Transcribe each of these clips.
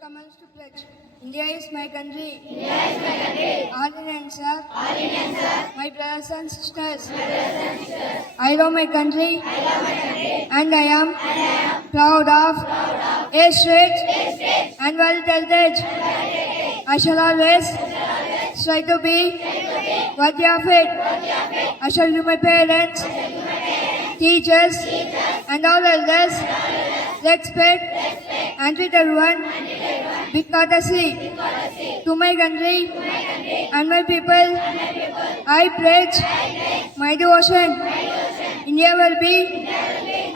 Commence to pledge. India is my country. India is my country. All Indians, sir. All Indians, sir. My brothers and sisters. My brothers and sisters. I love my country. I love my country. And I am proud of a straight and well heritage. I shall always try to be worthy of it. I shall give my parents, teachers, and all elders respect and treat everyone with courtesy. To my country and my people, I pledge my devotion. India will be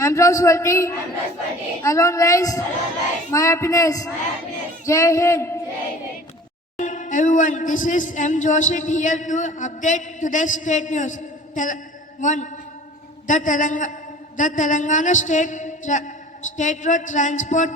and prosperity. Alone lies my happiness. Jai Hind. Everyone, this is M. Joshit here to update today's state news. 1. The Telangana State Road Transport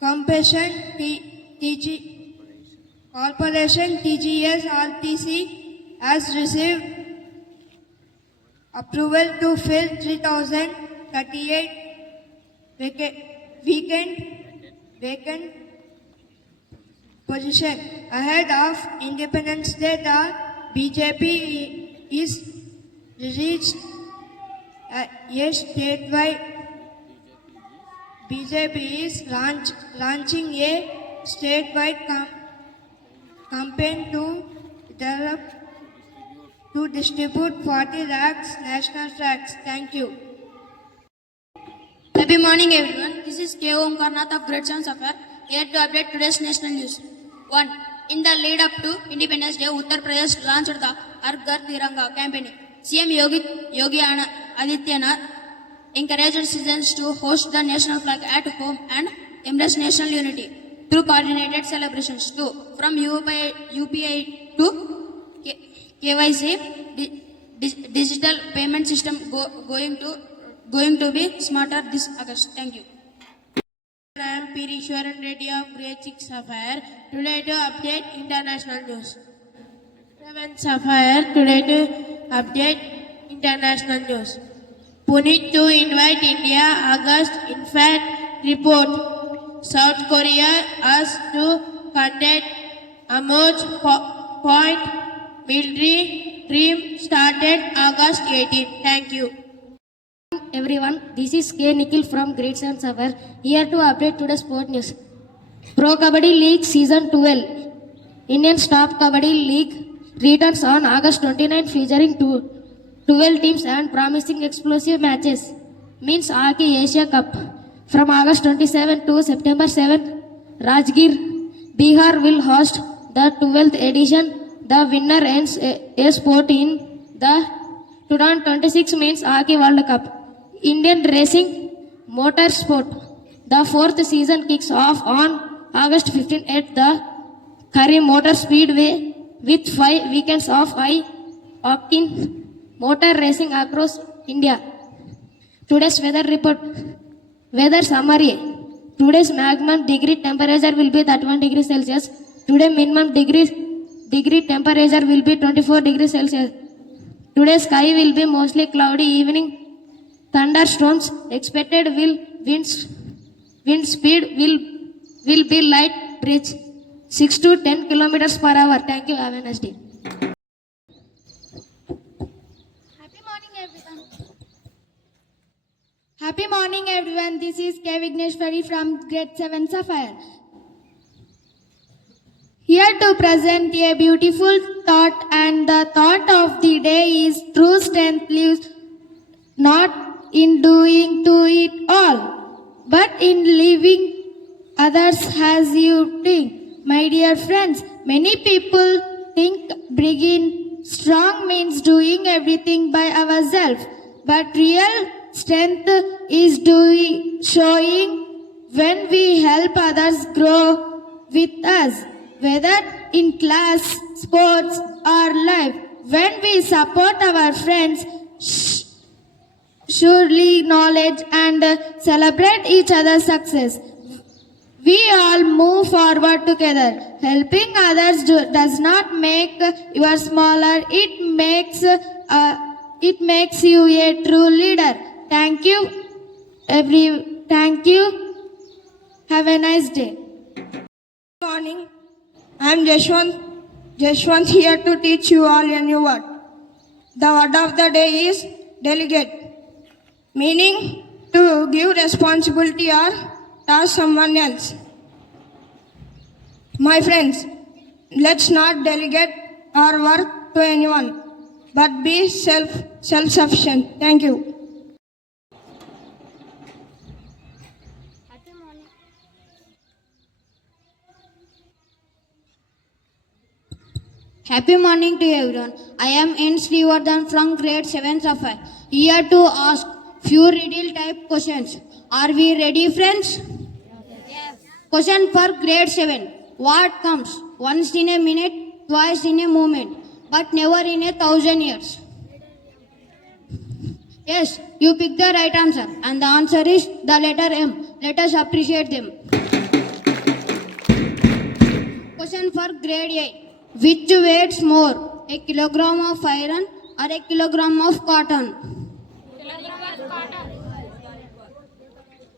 Corporation TGS RTC has received approval to fill 3,038 vacant position. Ahead of Independence Day, the BJP is reached a statewide. BJP is launching a statewide campaign to distribute 40 lakhs national flags. Thank you. Happy morning, everyone. This is K. Omkarnath of Grade VII Sapphire, here to update today's national news. 1. In the lead up to Independence Day, Uttar Pradesh launched the Har Ghar Tiranga campaign. CM Yogi Adityanath encouraged citizens to host the national flag at home and embrace national unity through coordinated celebrations. 2. From UPI to KYC, digital payment system going to be smarter this August. Thank you. I am Pirishwaran Reddy of Grade VI Sapphire. Today to update international news. 7 Sapphire. Today to update international news. Punit to invite India. August infant report. South Korea asked to conduct Amoj Point military dream started August 18. Thank you. Everyone, this is K. Nikhil from Grade VII Sapphire, here to update today's sport news. Pro Kabaddi League Season 12. Indian Top Kabaddi League returns on August 29, featuring 12 teams and promising explosive matches. Means Hockey Asia Cup. From August 27 to September 7, Rajgir, Bihar will host the 12th edition. The winner ends a spot in the 2026 Men's Hockey World Cup. Indian Racing Motorsport. The 4th season kicks off on August 15 at the Curry Motor Speedway with 5 weekends of high-octane motor racing across India. Today's weather report. Weather summary. Today's maximum degree temperature will be 31 degrees Celsius. Today minimum degree temperature will be 24 degrees Celsius. Today's sky will be mostly cloudy. Evening thunderstorms expected. Wind speed will be light breeze 6 to 10 kilometers per hour. Thank you. Have a nice day. Happy morning, everyone. This is K. Vigneshwari from Grade VII Sapphire. Here to present a beautiful thought, and the thought of the day is true strength lives not in doing to it all, but in living others as you think. My dear friends, many people think being strong means doing everything by ourselves, but real strength is showing when we help others grow with us, whether in class, sports, or life. When we support our friends, surely knowledge and celebrate each other's success, we all move forward together. Helping others does not make you smaller, it makes you a true leader. Thank you. Thank you. Have a nice day. Good morning. I am Jashwant here to teach you all a new word. The word of the day is delegate, meaning to give responsibility or task someone else. My friends, let's not delegate our work to anyone, but be self-sufficient. Thank you. Happy morning to everyone. I am N. Srivardhan from Grade 7 Sapphire. Here to ask few riddle type questions. Are we ready, friends? Yes. Question for Grade 7. What comes once in a minute, twice in a moment, but never in 1,000 years? Yes, you pick the right answer, and the answer is the letter M. Let us appreciate them. Question for Grade 8. Which weighs more, a kilogram of iron or a kilogram of cotton?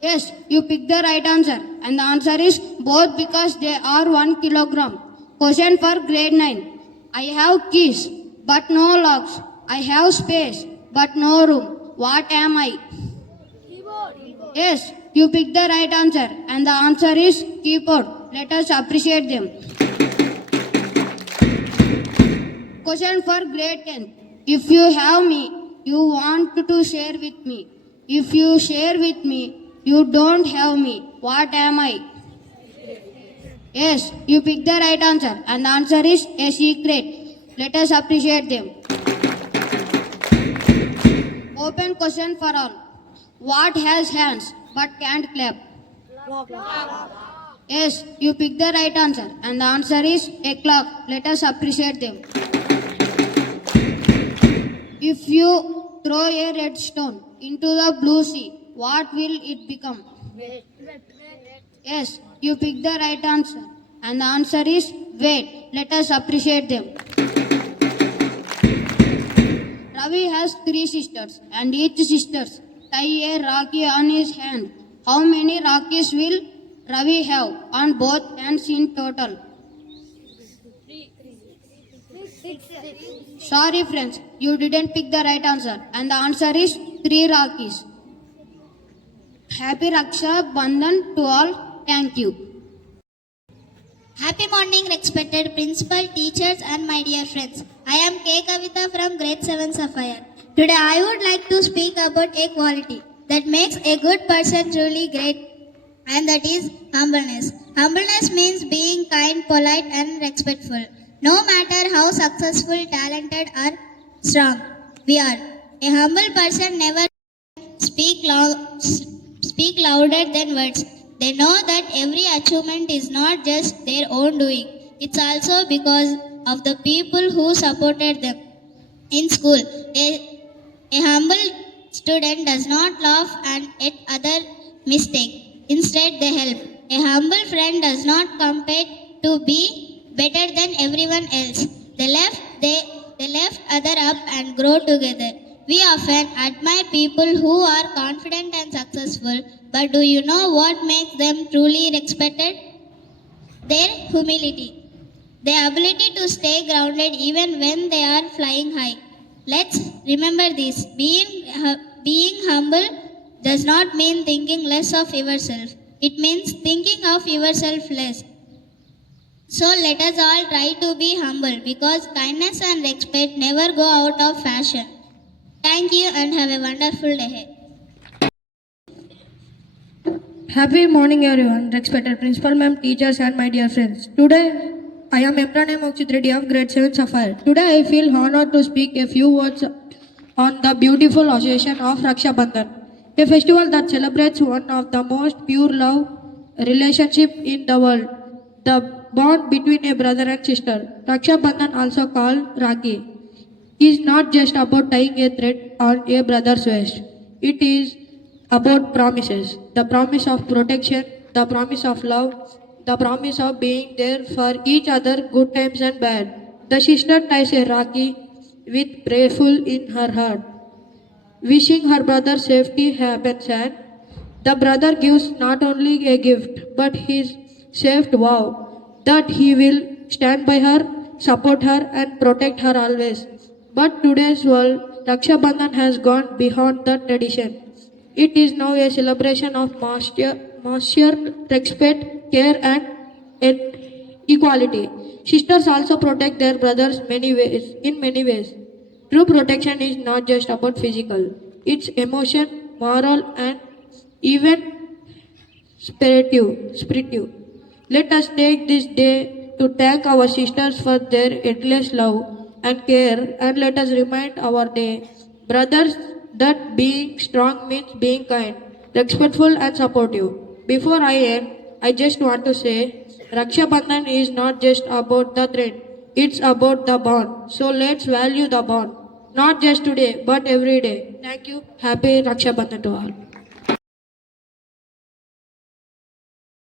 Yes, you pick the right answer, and the answer is both because they are 1 kilogram. Question for Grade 9. I have keys, but no locks. I have space, but no room. What am I? Yes, you pick the right answer, and the answer is keyboard. Let us appreciate them. Question for Grade 10. If you have me, you want to share with me. If you share with me, you don't have me. What am I? Yes, you pick the right answer, and the answer is a secret. Let us appreciate them. Open question for all. What has hands but can't clap? Yes, you pick the right answer, and the answer is a clock. Let us appreciate them. If you throw a red stone into the blue sea, what will it become? Yes, you pick the right answer, and the answer is wait. Let us appreciate them. Ravi has 3 sisters, and each sister tie a Rakhi on his hand. How many Rakhis will Ravi have on both hands in total? Sorry friends, you didn't pick the right answer, and the answer is 3 Rakhis. Happy Raksha Bandhan to all. Thank you. Happy morning, respected principal, teachers, and my dear friends. I am K. Kavita from Grade 7 Sapphire. Today, I would like to speak about a quality that makes a good person truly great, and that is humbleness. Humbleness means being kind, polite, and respectful. No matter how successful, talented, or strong we are, a humble person never speak louder than words. They know that every achievement is not just their own doing. It's also because of the people who supported them. In school, a humble student does not laugh at other mistake. Instead, they help. A humble friend does not compete to be better than everyone else. They lift other up and grow together. We often admire people who are confident and successful, but do you know what makes them truly respected? Their humility. Their ability to stay grounded even when they are flying high. Let's remember this. Being humble does not mean thinking less of yourself. It means thinking of yourself less. So let us all try to be humble because kindness and respect never go out of fashion. Thank you and have a wonderful day ahead. Happy morning everyone, respected principal ma'am, teachers and my dear friends. Today I am Imran Mokshit Reddy of Grade 7 Sapphire. Today I feel honored to speak a few words on the beautiful occasion of Raksha Bandhan, a festival that celebrates one of the most pure love relationship in the world, the bond between a brother and sister. Raksha Bandhan, also called Rakhi, is not just about tying a thread on a brother's waist. It is about promises, the promise of protection, the promise of love, the promise of being there for each other, good times and bad. The sister ties a Rakhi with prayerful in her heart, wishing her brother's safety, happiness, and The brother gives not only a gift, but his saved vow that he will stand by her, support her, and protect her always. But today's world, Raksha Bandhan has gone beyond that tradition. It is now a celebration of mutual respect, care, and equality. Sisters also protect their brothers in many ways. True protection is not just about physical, it's emotion, moral, and even spiritive. Let us take this day to thank our sisters for their endless love and care, and let us remind our day brothers that being strong means being kind, respectful, and supportive. Before I end, I just want to say Raksha Bandhan is not just about the thread, it's about the bond. So let's value the bond, not just today, but every day. Thank you. Happy Raksha Bandhan to all.